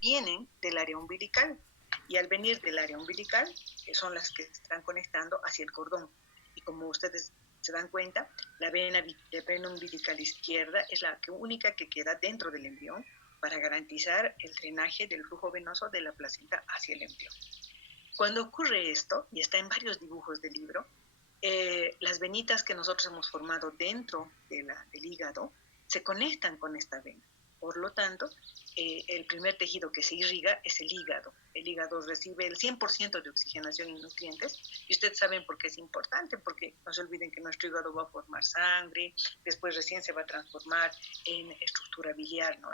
vienen del área umbilical, y al venir del área umbilical son las que están conectando hacia el cordón. Y como ustedes se dan cuenta, la vena umbilical izquierda es la única que queda dentro del embrión para garantizar el drenaje del flujo venoso de la placenta hacia el embrión. Cuando ocurre esto, y está en varios dibujos del libro, las venitas que nosotros hemos formado dentro del hígado se conectan con esta vena. Por lo tanto, el primer tejido que se irriga es el hígado. El hígado recibe el 100% de oxigenación y nutrientes. Y ustedes saben por qué es importante, porque no se olviden que nuestro hígado va a formar sangre, después recién se va a transformar en estructura biliar, ¿no?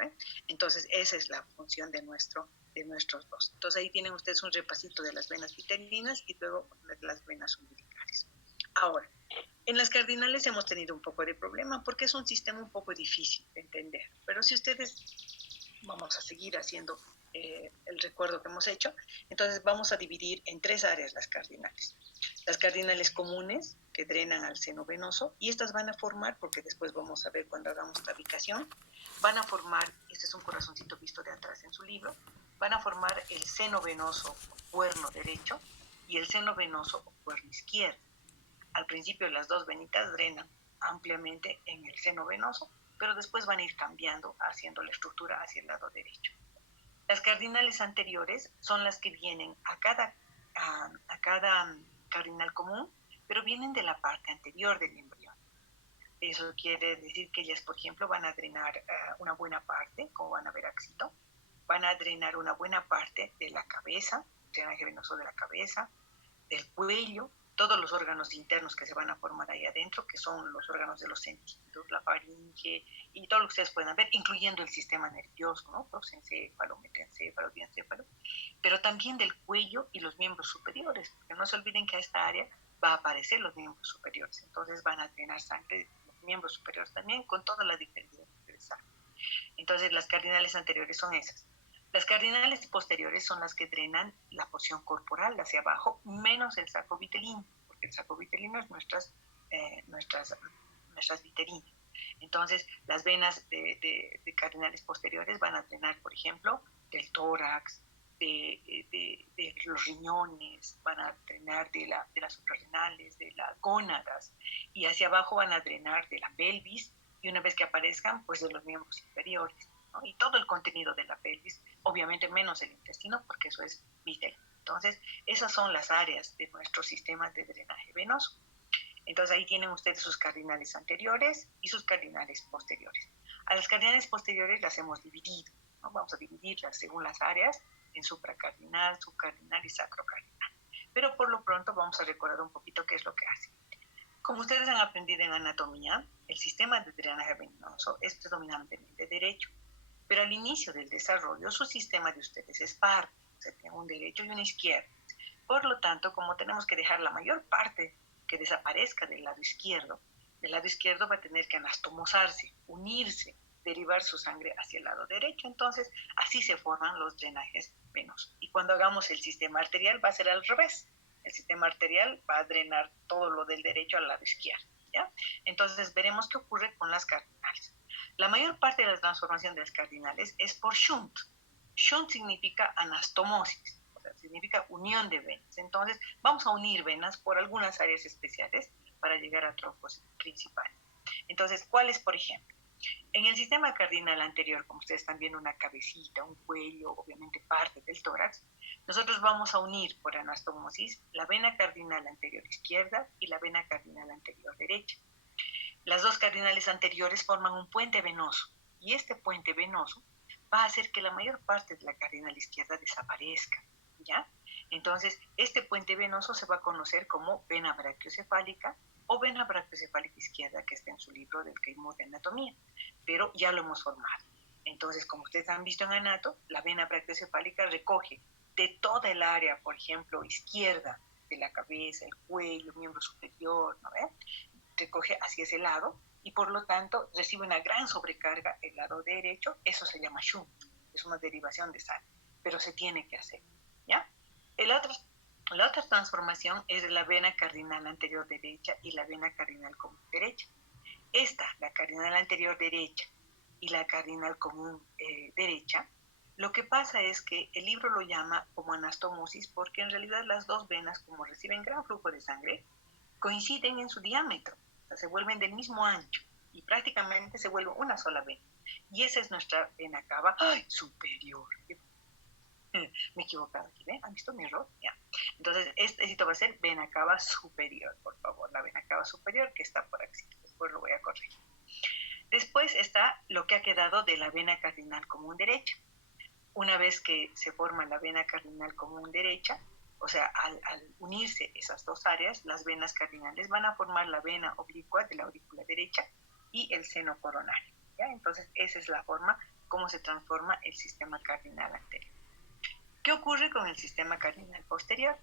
Entonces, esa es la función de nuestros dos. Entonces, ahí tienen ustedes un repasito de las venas vitelinas y luego de las venas umbilicales. Ahora, en las cardinales hemos tenido un poco de problema porque es un sistema un poco difícil de entender. Pero si ustedes, vamos a seguir haciendo el recuerdo que hemos hecho, entonces vamos a dividir en 3 áreas las cardinales. Las cardinales comunes, que drenan al seno venoso, y estas van a formar, porque después vamos a ver cuando hagamos la ubicación, van a formar, este es un corazoncito visto de atrás en su libro, van a formar el seno venoso o cuerno derecho y el seno venoso o cuerno izquierdo. Al principio las dos venitas drenan ampliamente en el seno venoso, pero después van a ir cambiando, haciendo la estructura hacia el lado derecho. Las cardinales anteriores son las que vienen a cada cardinal común, pero vienen de la parte anterior del embrión. Eso quiere decir que ellas, por ejemplo, van a drenar una buena parte, como van a ver axito, van a drenar una buena parte de la cabeza, drenaje venoso de la cabeza, del cuello, todos los órganos internos que se van a formar ahí adentro, que son los órganos de los sentidos, la faringe y todo lo que ustedes puedan ver, incluyendo el sistema nervioso, ¿no? Prosencéfalo, metencéfalo, diencéfalo, pero también del cuello y los miembros superiores, porque no se olviden que a esta área va a aparecer los miembros superiores, entonces van a drenar sangre de los miembros superiores también con toda la diferencia de sangre. Entonces las cardinales anteriores son esas. Las cardinales posteriores son las que drenan la porción corporal hacia abajo, menos el saco vitelino, porque el saco vitelino es nuestras viterinas. Entonces, las venas de cardinales posteriores van a drenar, por ejemplo, del tórax, de los riñones, van a drenar de las suprarrenales, de las gónadas, y hacia abajo van a drenar de la pelvis, y una vez que aparezcan, pues de los miembros inferiores, ¿no? Y todo el contenido de la pelvis, obviamente menos el intestino, porque eso es vital. Entonces, esas son las áreas de nuestro sistema de drenaje venoso. Entonces, ahí tienen ustedes sus cardinales anteriores y sus cardinales posteriores. A las cardinales posteriores las hemos dividido, ¿no? Vamos a dividirlas según las áreas en supracardinal, subcardinal y sacrocardinal. Pero por lo pronto vamos a recordar un poquito qué es lo que hace. Como ustedes han aprendido en anatomía, el sistema de drenaje venoso es predominantemente derecho, pero al inicio del desarrollo su sistema de ustedes es par, o sea, tiene un derecho y una izquierda. Por lo tanto, como tenemos que dejar la mayor parte que desaparezca del lado izquierdo va a tener que anastomosarse, unirse, derivar su sangre hacia el lado derecho. Entonces, así se forman los drenajes venosos. Y cuando hagamos el sistema arterial va a ser al revés. El sistema arterial va a drenar todo lo del derecho al lado izquierdo, ¿ya? Entonces, veremos qué ocurre con las cardinales. La mayor parte de la transformación de las cardinales es por shunt. Shunt significa anastomosis, o sea, significa unión de venas. Entonces, vamos a unir venas por algunas áreas especiales para llegar a troncos principales. Entonces, ¿cuáles, por ejemplo? En el sistema cardinal anterior, como ustedes están viendo, una cabecita, un cuello, obviamente parte del tórax, nosotros vamos a unir por anastomosis la vena cardinal anterior izquierda y la vena cardinal anterior derecha. Las dos cardinales anteriores forman un puente venoso y este puente venoso va a hacer que la mayor parte de la cardinal izquierda desaparezca, ¿ya? Entonces, este puente venoso se va a conocer como vena brachiocefálica o vena brachiocefálica izquierda, que está en su libro del Keimur de Anatomía, pero ya lo hemos formado. Entonces, como ustedes han visto en Anato, la vena brachiocefálica recoge de toda el área, por ejemplo, izquierda de la cabeza, el cuello, miembro superior, ¿no ve? Recoge hacia ese lado y por lo tanto recibe una gran sobrecarga el lado derecho. Eso se llama shunt, es una derivación de sangre, pero se tiene que hacer, ¿ya? La otra transformación es la vena cardinal anterior derecha y la vena cardinal común derecha. La cardinal anterior derecha y la cardinal común derecha, Lo que pasa es que el libro lo llama como anastomosis porque en realidad las dos venas, como reciben gran flujo de sangre, coinciden en su diámetro, o sea, se vuelven del mismo ancho y prácticamente se vuelve una sola vena. Y esa es nuestra vena cava superior. Me he equivocado aquí, ¿ven? ¿Han visto mi error? Ya. Entonces, esto va a ser vena cava superior, por favor, la vena cava superior que está por aquí. Después lo voy a corregir. Después está lo que ha quedado de la vena cardinal común derecha. Una vez que se forma la vena cardinal común derecha, o sea, al unirse esas dos áreas, las venas cardinales van a formar la vena oblicua de la aurícula derecha y el seno coronario. ¿Ya? Entonces, esa es la forma como se transforma el sistema cardinal anterior. ¿Qué ocurre con el sistema cardinal posterior?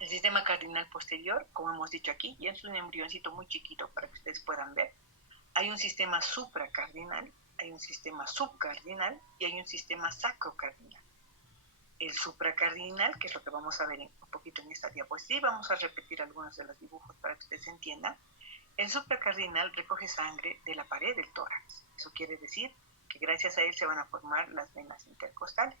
El sistema cardinal posterior, como hemos dicho aquí, y es un embrioncito muy chiquito para que ustedes puedan ver, hay un sistema supracardinal, hay un sistema subcardinal y hay un sistema sacrocardinal. El supracardinal, que es lo que vamos a ver un poquito en esta diapositiva, vamos a repetir algunos de los dibujos para que ustedes entiendan. El supracardinal recoge sangre de la pared del tórax. Eso quiere decir que gracias a él se van a formar las venas intercostales.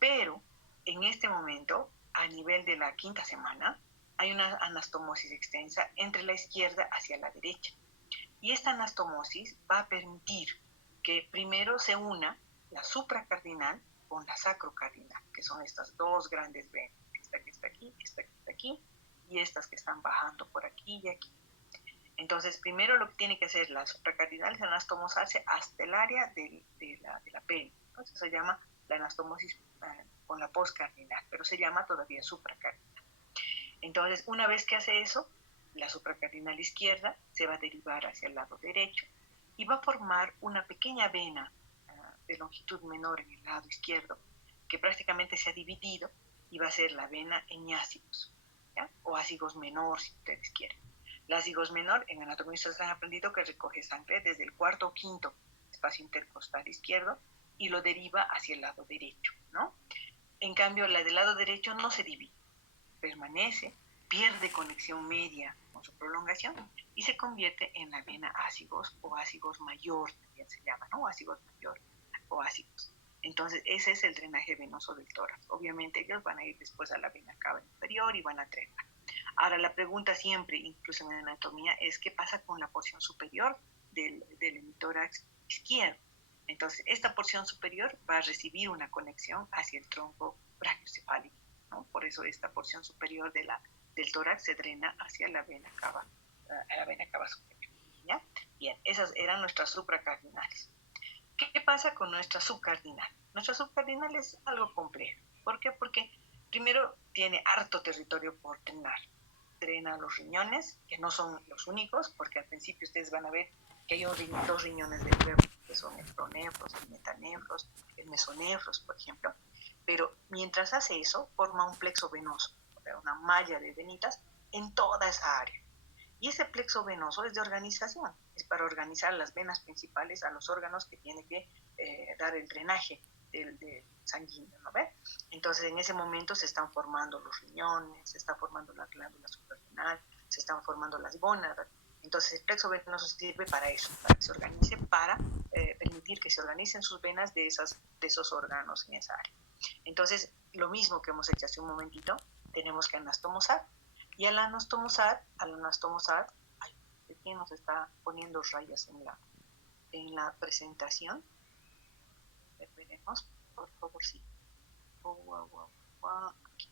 Pero en este momento, a nivel de la quinta semana, hay una anastomosis extensa entre la izquierda hacia la derecha. Y esta anastomosis va a permitir que primero se una la supracardinal con la sacrocardinal, que son estas dos grandes venas, esta que está aquí, esta que está aquí, y estas que están bajando por aquí y aquí. Entonces, primero lo que tiene que hacer la supracardinal es anastomosarse hasta el área de la pene. Entonces se llama la anastomosis con la postcardinal, pero se llama todavía supracardinal. Entonces, una vez que hace eso, la supracardinal izquierda se va a derivar hacia el lado derecho y va a formar una pequeña vena de longitud menor en el lado izquierdo que prácticamente se ha dividido y va a ser la vena hemiácigos, ¿ya? O ácigos menor si ustedes quieren. La ácigos menor en anatomía ustedes han aprendido que recoge sangre desde el cuarto o quinto espacio intercostal izquierdo y lo deriva hacia el lado derecho, ¿no? En cambio, la del lado derecho no se divide, permanece, pierde conexión media con su prolongación y se convierte en la vena ácigos o ácigos mayor, también se llama, ¿no? Ácigos mayor o ácigos. Entonces, ese es el drenaje venoso del tórax. Obviamente, ellos van a ir después a la vena cava inferior y van a drenar. Ahora, la pregunta siempre, incluso en anatomía, es qué pasa con la porción superior del hemitórax izquierdo. Entonces, esta porción superior va a recibir una conexión hacia el tronco brachiocefálico, ¿no? Por eso esta porción superior del tórax se drena hacia la vena cava superior. ¿Ya? Bien, esas eran nuestras supracardinales. ¿Qué pasa con nuestra subcardinal? Nuestra subcardinal es algo complejo. ¿Por qué? Porque primero tiene harto territorio por drenar. Drena los riñones, que no son los únicos, porque al principio ustedes van a ver que hay dos riñones del cuerpo, que son el pronefros, el metanefros, el mesonefros, por ejemplo. Pero mientras hace eso, forma un plexo venoso, o sea, una malla de venitas en toda esa área. Y ese plexo venoso es de organización, es para organizar las venas principales a los órganos que tiene que dar el drenaje del sanguíneo, ¿no ve? Entonces en ese momento se están formando los riñones, se está formando la glándula suprarrenal, se están formando las gónadas. Entonces el plexo venoso sirve para eso, para que se organice, para permitir que se organicen sus venas de esos órganos en esa área. Entonces, lo mismo que hemos hecho hace un momentito, tenemos que anastomosar. Y al anastomosar, ay, ¿quién nos está poniendo rayas en la presentación? Veremos, por favor, sí. Aquí.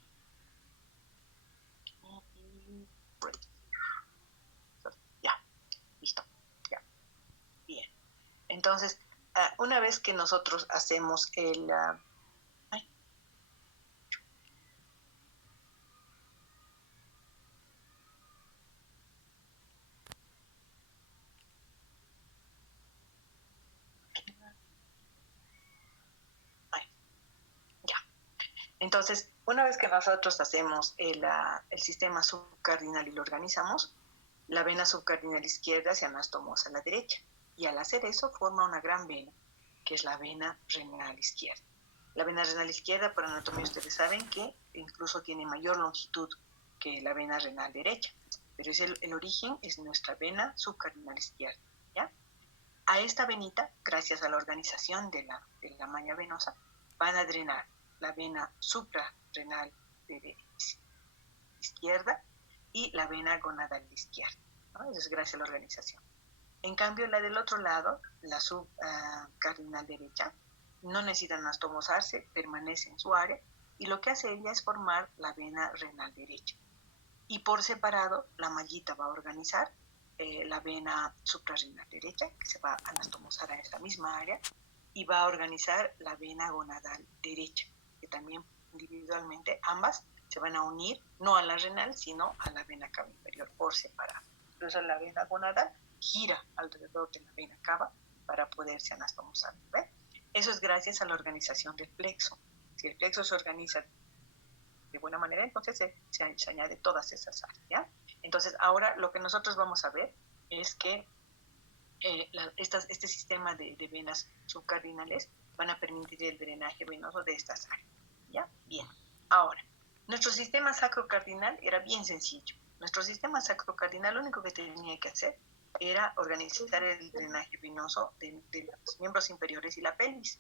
Ya, listo. Ya. Bien. Entonces, una vez que nosotros hacemos el... Entonces, una vez que nosotros hacemos el sistema subcardinal y lo organizamos, la vena subcardinal izquierda se anastomosa a la derecha. Y al hacer eso, forma una gran vena, que es la vena renal izquierda. La vena renal izquierda, por anatomía, ustedes saben que incluso tiene mayor longitud que la vena renal derecha. Pero el origen es nuestra vena subcardinal izquierda, ¿ya? A esta venita, gracias a la organización de la malla venosa, van a drenar la vena suprarrenal izquierda y la vena gonadal izquierda, ¿no? Eso es gracias a la organización. En cambio, la del otro lado, la subcardinal derecha, no necesita anastomosarse, permanece en su área, y lo que hace ella es formar la vena renal derecha. Y por separado, la mallita va a organizar la vena suprarrenal derecha, que se va a anastomosar a esta misma área, y va a organizar la vena gonadal derecha, que también individualmente ambas se van a unir, no a la renal, sino a la vena cava inferior por separado. Entonces la vena gonadal gira alrededor de la vena cava para poderse anastomosar. ¿Ve? Eso es gracias a la organización del plexo. Si el plexo se organiza de buena manera, entonces se añade todas esas áreas, ¿ya? Entonces ahora lo que nosotros vamos a ver es que este sistema de venas subcardinales van a permitir el drenaje venoso de estas áreas, ¿ya? Bien, ahora, nuestro sistema sacrocardinal era bien sencillo. Nuestro sistema sacrocardinal lo único que tenía que hacer era organizar el drenaje venoso de los miembros inferiores y la pelvis.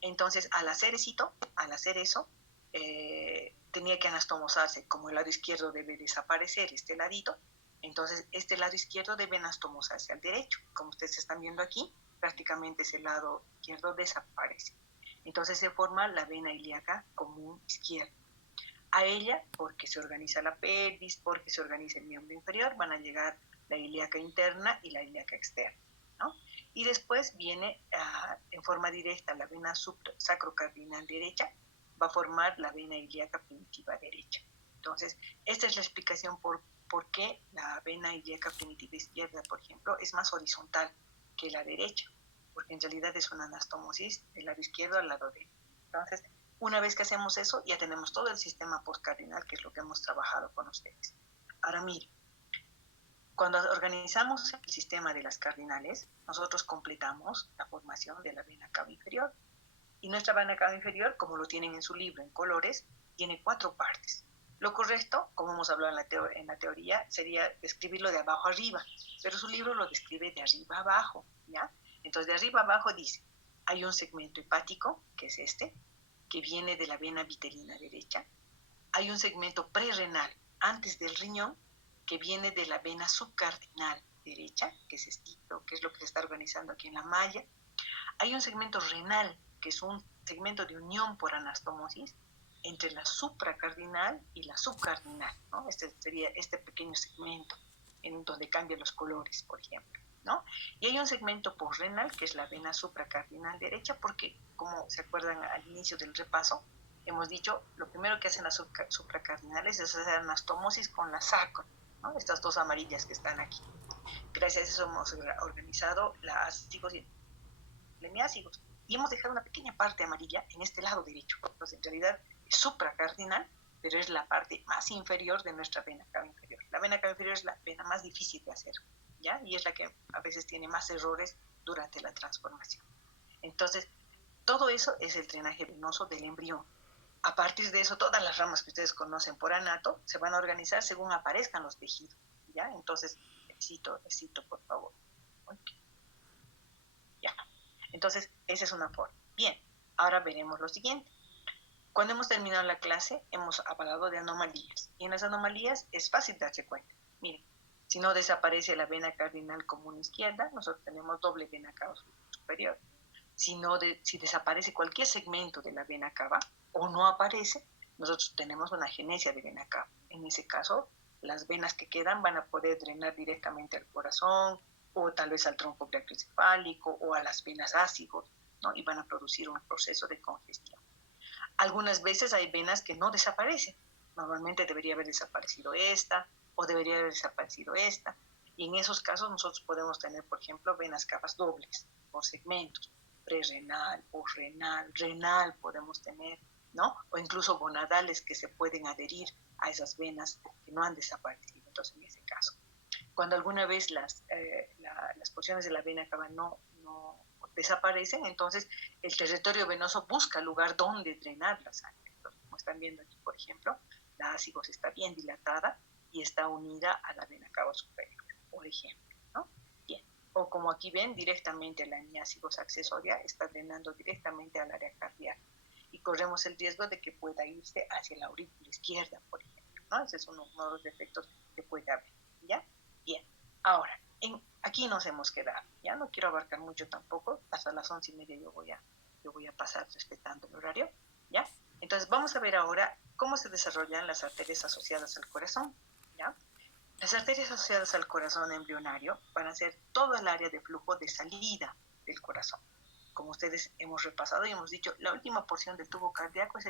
Entonces, al hacer eso, tenía que anastomosarse, como el lado izquierdo debe desaparecer, este ladito, entonces este lado izquierdo debe anastomosarse al derecho. Como ustedes están viendo aquí, prácticamente ese lado izquierdo desaparece. Entonces se forma la vena ilíaca común izquierda. A ella, porque se organiza la pelvis, porque se organiza el miembro inferior, van a llegar la ilíaca interna y la ilíaca externa, ¿no? Y después viene en forma directa la vena sacrocardinal derecha, va a formar la vena ilíaca primitiva derecha. Entonces, esta es la explicación por qué la vena ilíaca primitiva izquierda, por ejemplo, es más horizontal que la derecha, porque en realidad es una anastomosis del lado izquierdo al lado derecho. Entonces, una vez que hacemos eso, ya tenemos todo el sistema postcardinal, que es lo que hemos trabajado con ustedes. Ahora miren, cuando organizamos el sistema de las cardinales, nosotros completamos la formación de la vena cava inferior. Y nuestra vena cava inferior, como lo tienen en su libro en colores, tiene 4 partes. Lo correcto, como hemos hablado en la teoría, sería describirlo de abajo arriba, pero su libro lo describe de arriba abajo, ¿ya? Entonces, de arriba abajo dice, hay un segmento hepático, que es este, que viene de la vena vitelina derecha. Hay un segmento prerrenal, antes del riñón, que viene de la vena subcardinal derecha, que es estilo, que es lo que se está organizando aquí en la malla. Hay un segmento renal, que es un segmento de unión por anastomosis entre la supracardinal y la subcardinal, ¿no? Este sería este pequeño segmento en donde cambian los colores, por ejemplo, ¿no? Y hay un segmento posrenal, que es la vena supracardinal derecha, porque, como se acuerdan al inicio del repaso, hemos dicho, lo primero que hacen las supracardinales es hacer anastomosis con la sacro, ¿no? Estas dos amarillas que están aquí. Gracias a eso hemos organizado las lemiácigos, y hemos dejado una pequeña parte amarilla en este lado derecho. Entonces, en realidad es supracardinal, pero es la parte más inferior de nuestra vena cava inferior. La vena cava inferior es la vena más difícil de hacer, ¿ya? Y es la que a veces tiene más errores durante la transformación. Entonces, todo eso es el drenaje venoso del embrión. A partir de eso, todas las ramas que ustedes conocen por anato se van a organizar según aparezcan los tejidos, ¿ya? Entonces, cito, por favor. Okay. Ya. Entonces, esa es una forma. Bien, ahora veremos lo siguiente. Cuando hemos terminado la clase, hemos hablado de anomalías. Y en las anomalías es fácil darse cuenta. Miren, si no desaparece la vena cardinal común izquierda, nosotros tenemos doble vena cava superior. Si desaparece cualquier segmento de la vena cava o no aparece, nosotros tenemos una agenesia de vena cava. En ese caso, las venas que quedan van a poder drenar directamente al corazón, o tal vez al tronco brachiocefálico o a las venas ácidos, ¿no? Y van a producir un proceso de congestión. Algunas veces hay venas que no desaparecen. Normalmente debería haber desaparecido esta o debería haber desaparecido esta. Y en esos casos nosotros podemos tener, por ejemplo, venas cavas dobles por segmentos, prerrenal, posrenal, renal podemos tener, ¿no? O incluso gonadales que se pueden adherir a esas venas que no han desaparecido. Entonces, en ese caso, cuando alguna vez las porciones de la vena cava no desaparecen, entonces el territorio venoso busca lugar donde drenar la sangre. Entonces, como están viendo aquí, por ejemplo, la ácigos está bien dilatada y está unida a la vena cava superior, por ejemplo, ¿no? Bien. o como aquí ven, directamente la hernia accesoria está drenando directamente al área cardíaca y corremos el riesgo de que pueda irse hacia la aurícula izquierda, por ejemplo, ¿no? Ese es uno de los efectos que puede haber, ¿ya? Bien, ahora, aquí nos hemos quedado, ya no quiero abarcar mucho tampoco, hasta las 11:30 yo voy a pasar respetando el horario, ¿ya? Entonces vamos a ver ahora cómo se desarrollan las arterias asociadas al corazón, ¿ya? Las arterias asociadas al corazón embrionario van a ser todo el área de flujo de salida del corazón. Como ustedes hemos repasado y hemos dicho, la última porción del tubo cardíaco es